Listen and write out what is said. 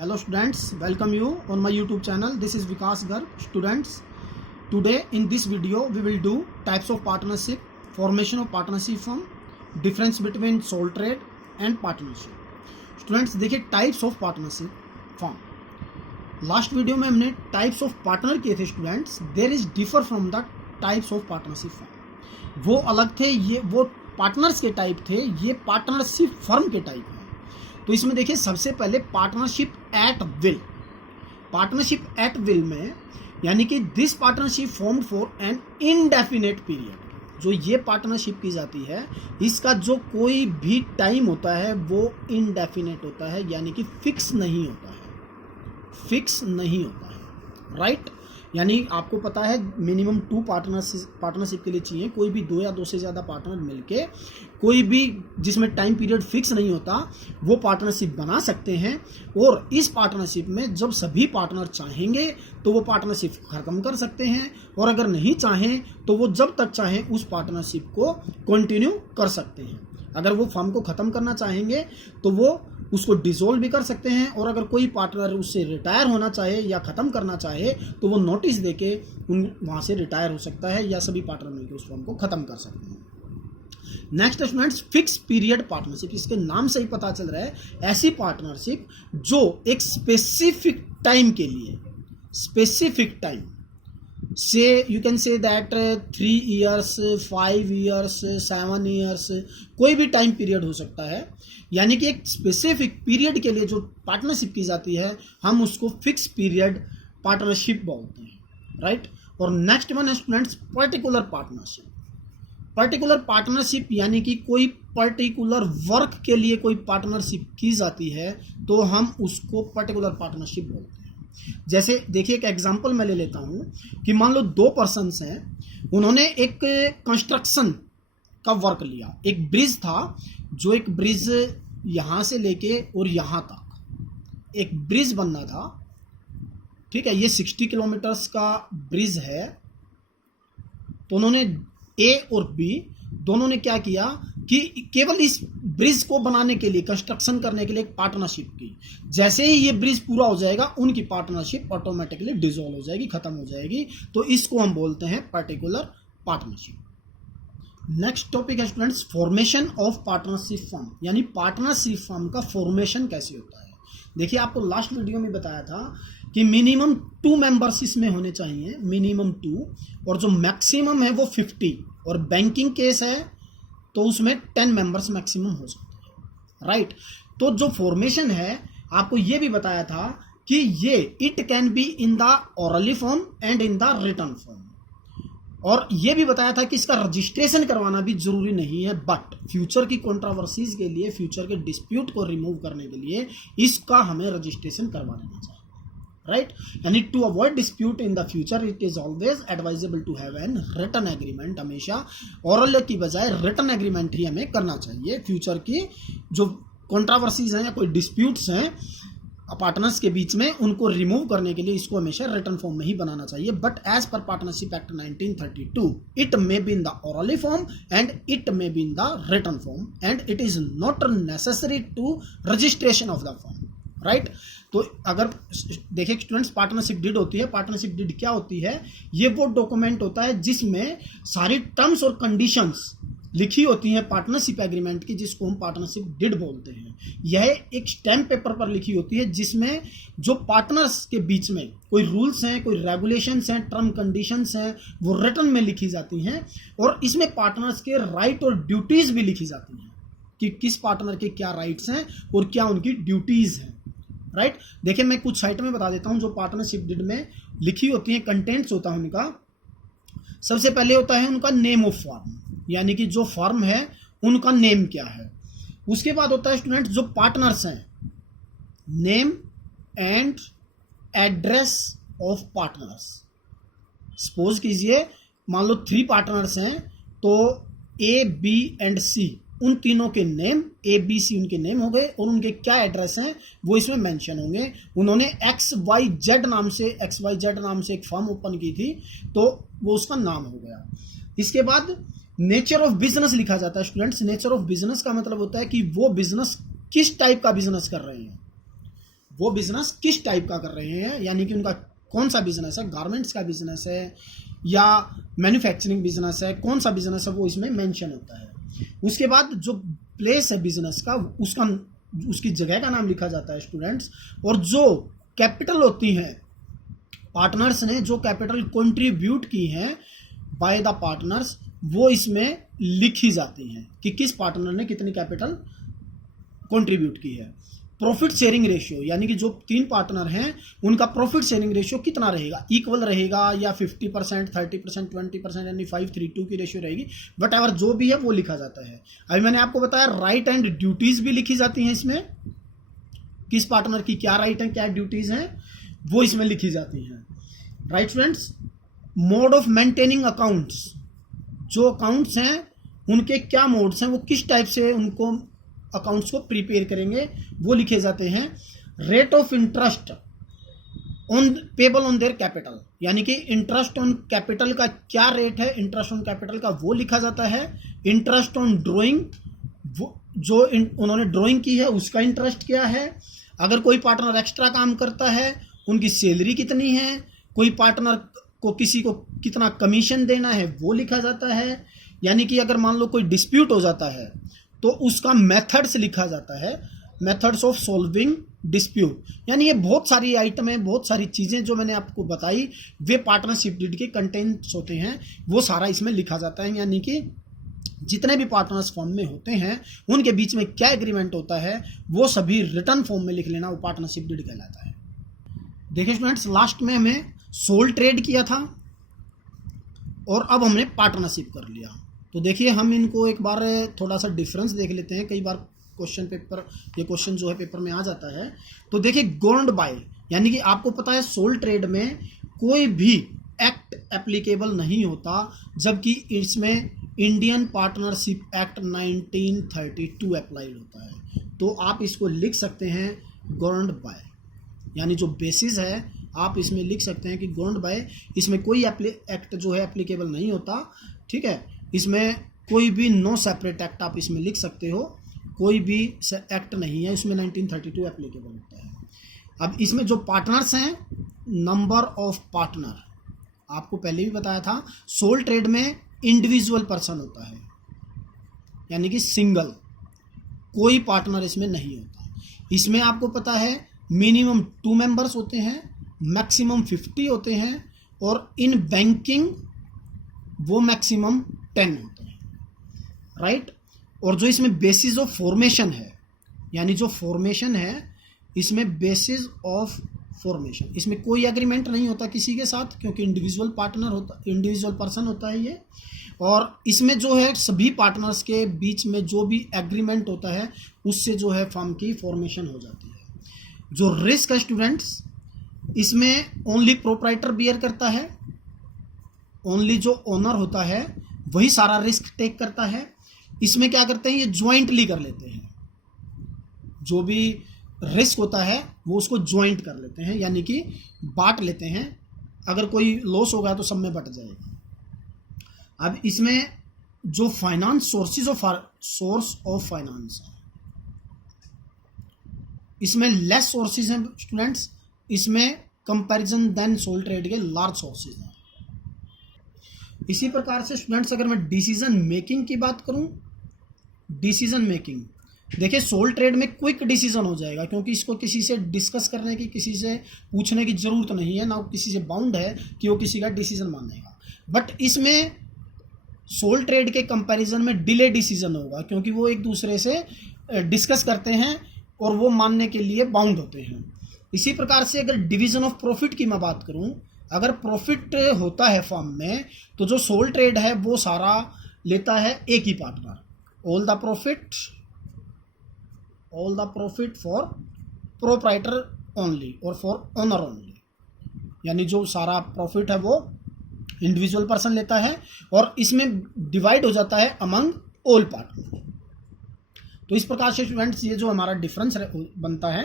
Hello students, welcome you on my YouTube channel. This is Vikas Garg. Students, today in this video we will do types of partnership, formation of partnership firm, difference between sole trade and partnership. Students देखिए types of partnership firm. Last video में हमने types of partner किए थे students. There is differ from the types of partnership firm. वो अलग थे, ये वो पार्टनर्स के टाइप थे, ये पार्टनरशिप फर्म के टाइप हैं. तो इसमें देखिए सबसे पहले partnership at will. Partnership at will में यानी कि this partnership formed for an indefinite period. जो ये पार्टनरशिप की जाती है इसका जो कोई भी टाइम होता है वो इनडेफिनेट होता है, यानी कि फिक्स नहीं होता है. फिक्स नहीं होता है, राइट. यानी आपको पता है मिनिमम 2 पार्टनरशिप के लिए चाहिए. कोई भी 2 या 2 से ज़्यादा पार्टनर मिलके कोई भी जिसमें टाइम पीरियड फिक्स नहीं होता वो पार्टनरशिप बना सकते हैं. और इस पार्टनरशिप में जब सभी पार्टनर चाहेंगे तो वो पार्टनरशिप खत्म कर सकते हैं, और अगर नहीं चाहें तो वो जब तक चाहें उस पार्टनरशिप को कंटिन्यू कर सकते हैं. अगर वो फर्म को ख़त्म करना चाहेंगे तो वो उसको डिसॉल्व भी कर सकते हैं, और अगर कोई पार्टनर उससे रिटायर होना चाहे या ख़त्म करना चाहे तो वो नोटिस देके वहाँ से रिटायर हो सकता है, या सभी पार्टनर मिलकर उस फर्म को ख़त्म कर सकते हैं. Next students, fix period partnership. इसके नाम से ही पता चल रहा है ऐसी पार्टनरशिप जो एक स्पेसिफिक टाइम के लिए, स्पेसिफिक टाइम से you can say that 3 years, 5 years, 7 years, कोई भी टाइम पीरियड हो सकता है. यानी कि एक स्पेसिफिक पीरियड के लिए जो पार्टनरशिप की जाती है हम उसको फिक्स पीरियड पार्टनरशिप बोलते हैं, राइट. और नेक्स्ट वन है students particular partnership. Particular partnership यानी कि कोई पर्टिकुलर वर्क के लिए कोई पार्टनरशिप की जाती है तो हम उसको पर्टिकुलर पार्टनरशिप बोलते हैं. जैसे देखिए एक एग्जांपल मैं ले लेता हूं कि मान लो 2 पर्सन्स हैं, उन्होंने एक कंस्ट्रक्शन का वर्क लिया. एक ब्रिज था, जो एक ब्रिज यहां से लेके और यहां तक एक ब्रिज बनना था, ठीक है. ये 60 किलोमीटर्स का ब्रिज है. तो उन्होंने ए और बी दोनों ने क्या किया कि केवल इस ब्रिज को बनाने के लिए, कंस्ट्रक्शन करने के लिए एक पार्टनरशिप की. जैसे ही ये ब्रिज पूरा हो जाएगा उनकी पार्टनरशिप ऑटोमेटिकली डिसॉल्व हो जाएगी, खत्म हो जाएगी. तो इसको हम बोलते हैं पर्टिकुलर पार्टनरशिप. नेक्स्ट टॉपिक है students formation of partnership firm. यानी पार्टनरशिप फर्म का फॉर्मेशन कैसे होता है. देखिए आपको लास्ट वीडियो में बताया था कि मिनिमम 2 मेंबर्स इसमें होने चाहिए, मिनिमम 2, और जो मैक्सिमम है वो 50. और बैंकिंग केस है तो उसमें 10 मेंबर्स मैक्सिमम हो सकते हैं, राइट. तो जो फॉर्मेशन है आपको ये भी बताया था कि ये it can be in the orally form and in the written form. और ये भी बताया था कि इसका रजिस्ट्रेशन करवाना भी जरूरी नहीं है, बट फ्यूचर की कंट्रोवर्सीज के लिए, फ्यूचर के डिस्प्यूट को रिमूव करने के लिए इसका हमें रजिस्ट्रेशन करवा लेना चाहिए, राइट. यानी to avoid dispute in the future it is always advisable to have an written agreement. हमेशा ओरल की बजाय रिटन एग्रीमेंट ही हमें करना चाहिए. फ्यूचर की जो कंट्रोवर्सीज हैं या कोई डिस्प्यूट्स हैं पार्टनर्स के बीच में, उनको रिमूव करने के लिए इसको हमेशा रिटन फॉर्म में ही बनाना चाहिए. But as per partnership act 1932 it may be in the orally form and it may be in the written form and it is not necessary to registration of the form, right. तो अगर देखिए students partnership deed होती है. Partnership deed क्या होती है? ये वो डॉक्यूमेंट होता है जिसमें सारी टर्म्स और कंडीशंस लिखी होती हैं पार्टनरशिप एग्रीमेंट की, जिसको हम पार्टनरशिप डीड बोलते हैं. यह एक स्टैम्प पेपर पर लिखी होती है जिसमें जो पार्टनर्स के बीच में कोई रूल्स हैं, कोई रेगुलेशंस हैं, टर्म कंडीशंस हैं, वो रिटन में लिखी जाती हैं. और इसमें पार्टनर्स के राइट और ड्यूटीज भी लिखी जाती हैं कि किस पार्टनर के क्या राइट्स हैं और क्या उनकी ड्यूटीज हैं, राइट. देखिए मैं कुछ साइट में बता देता हूं जो पार्टनरशिप डीड में लिखी होती हैं, कंटेंट्स होता है उनका. सबसे पहले होता है उनका नेम ऑफ फर्म, यानी कि जो फर्म है उनका नेम क्या है. उसके बाद होता है स्टूडेंट जो पार्टनर्स हैं, name and address of partners. Suppose कीजिए मान लो 3 पार्टनर्स हैं, तो ए बी एंड सी, उन तीनों के नेम, ए बी सी उनके नेम हो गए, और उनके क्या एड्रेस हैं वो इसमें मेंशन होंगे. उन्होंने XYZ नाम से एक फर्म ओपन की थी तो वो उसका नाम हो गया. इसके बाद नेचर ऑफ बिजनेस लिखा जाता है स्टूडेंट्स. नेचर ऑफ बिजनेस का मतलब होता है कि वो बिजनेस किस टाइप का बिजनेस कर रहे हैं. वो बिजनेस किस टाइप का कर रहे हैं, यानी कि उनका कौन सा बिजनेस है, गारमेंट्स का बिजनेस है या मैन्युफैक्चरिंग बिजनेस है, कौन सा बिजनेस है वो इसमें मेंशन होता है। उसके बाद जो प्लेस है बिजनेस का, उसकी जगह का नाम लिखा जाता है स्टूडेंट्स। और जो कैपिटल होती है, पार्टनर्स ने जो कैपिटल कंट्रीब्यूट की है बाय द पार्टनर्स, वो इसमें लिखी जाती हैं कि किस पार्टनर ने कितनी कैपिटल कंट्रीब्यूट की है। प्रॉफिट शेयरिंग रेशियो, यानी कि जो 3 पार्टनर हैं उनका प्रॉफिट शेयरिंग रेशियो कितना रहेगा, इक्वल रहेगा या 50%, 30%, 20%, यानी 5:3:2 की रेशियो रहेगी, वट एवर जो भी है वो लिखा जाता है। अभी मैंने आपको बताया राइट एंड ड्यूटीज भी लिखी जाती हैं इसमें, किस पार्टनर की क्या राइट है क्या ड्यूटीज हैं वो इसमें लिखी जाती हैं। Right friends, mode of maintaining accounts, जो अकाउंट्स हैं उनके क्या मोड्स हैं, वो किस टाइप से उनको अकाउंट्स को प्रिपेयर करेंगे वो लिखे जाते हैं। Rate of interest on payable on their capital, यानी कि इंटरेस्ट ऑन कैपिटल का क्या रेट है, इंटरेस्ट ऑन कैपिटल का वो लिखा जाता है। इंटरेस्ट ऑन ड्रॉइंग, जो उन्होंने ड्राइंग की है उसका इंटरेस्ट क्या है। अगर कोई पार्टनर एक्स्ट्रा काम करता है उनकी सैलरी कितनी है, कोई पार्टनर को किसी को कितना कमीशन देना है वो लिखा जाता है। यानी कि अगर मान लो कोई डिस्प्यूट हो जाता है तो उसका मेथड्स लिखा जाता है, मेथड्स ऑफ सॉल्विंग डिस्प्यूट। यानी ये बहुत सारी आइटम है, बहुत सारी चीज़ें जो मैंने आपको बताई वे पार्टनरशिप डीड के कंटेंट्स होते हैं, वो सारा इसमें लिखा जाता है। यानी कि जितने भी पार्टनर्स फॉर्म में होते हैं उनके बीच में क्या एग्रीमेंट होता है वो सभी रिटर्न फॉर्म में लिख लेना, वो पार्टनरशिप डीड कहलाता है। देखिए स्टूडेंट्स, लास्ट में हमें सोल ट्रेड किया था और अब हमने पार्टनरशिप कर लिया। तो देखिए हम इनको एक बार थोड़ा सा डिफरेंस देख लेते हैं। कई बार ये क्वेश्चन जो है पेपर में आ जाता है। तो देखिए गवर्नड बाय, यानी कि आपको पता है सोल ट्रेड में कोई भी एक्ट एप्लीकेबल नहीं होता, जबकि इसमें इंडियन पार्टनरशिप एक्ट 1932 अप्लाइड होता है। तो आप इसको लिख सकते हैं गवर्नड बाय, यानी जो बेसिस है आप इसमें लिख सकते हैं कि गवर्नड बाय, इसमें कोई एक्ट जो है एप्लीकेबल नहीं होता। ठीक है, इसमें कोई भी नो सेपरेट एक्ट आप इसमें लिख सकते हो, कोई भी एक्ट नहीं है इसमें 1932 एप्लीकेबल होता है। अब इसमें जो पार्टनर्स हैं, नंबर ऑफ पार्टनर आपको पहले भी बताया था, सोल ट्रेड में इंडिविजुअल पर्सन होता है, यानी कि सिंगल, कोई पार्टनर इसमें नहीं होता। इसमें आपको पता है मिनिमम 2 मेंबर्स होते हैं, मैक्सिमम 50 होते हैं, और इन बैंकिंग वो मैक्सिमम 10 होते हैं। राइट, और जो इसमें बेसिस ऑफ फॉर्मेशन है, यानी जो फॉर्मेशन है इसमें बेसिस ऑफ फॉर्मेशन, इसमें कोई एग्रीमेंट नहीं होता किसी के साथ, क्योंकि इंडिविजुअल पर्सन होता है ये। और इसमें जो है सभी पार्टनर्स के बीच में जो भी एग्रीमेंट होता है उससे जो है फर्म की फॉर्मेशन हो जाती है। जो रिस्क है स्टूडेंट्स, इसमें ओनली प्रोप्राइटर बियर करता है, ओनली जो ओनर होता है वही सारा रिस्क टेक करता है। इसमें क्या करते हैं, ये ज्वाइंटली कर लेते हैं, जो भी रिस्क होता है वो उसको ज्वाइंट कर लेते हैं, यानी कि बांट लेते हैं। अगर कोई लॉस हो गया तो सब में बट जाएगा। अब इसमें जो फाइनेंस सोर्स ऑफ फाइनेंस है, इसमें लेस सोर्सेज हैं स्टूडेंट्स, इसमें कंपैरिजन देन सोल ट्रेड के लार्ज सोर्सेज हैं। इसी प्रकार से स्टूडेंट्स अगर मैं डिसीजन मेकिंग की बात करूं, डिसीजन मेकिंग देखिए सोल ट्रेड में क्विक डिसीजन हो जाएगा, क्योंकि इसको किसी से डिस्कस करने की, किसी से पूछने की ज़रूरत नहीं है, ना किसी से बाउंड है कि वो किसी का डिसीजन मानेगा। बट इसमें सोल ट्रेड के कंपैरिजन में डिले डिसीजन होगा, क्योंकि वो एक दूसरे से डिस्कस करते हैं और वो मानने के लिए बाउंड होते हैं। इसी प्रकार से अगर डिवीजन ऑफ प्रॉफिट की मैं बात करूं, अगर प्रॉफिट होता है फर्म में तो जो सोल ट्रेड है वो सारा लेता है एक ही partner, all the profit for proprietor only और फॉर ओनर ओनली, यानी जो सारा प्रॉफिट है वो इंडिविजुअल पर्सन लेता है और इसमें डिवाइड हो जाता है अमंग ऑल पार्टनर। तो इस प्रकार से स्टूडेंट्स ये जो हमारा डिफरेंस बनता है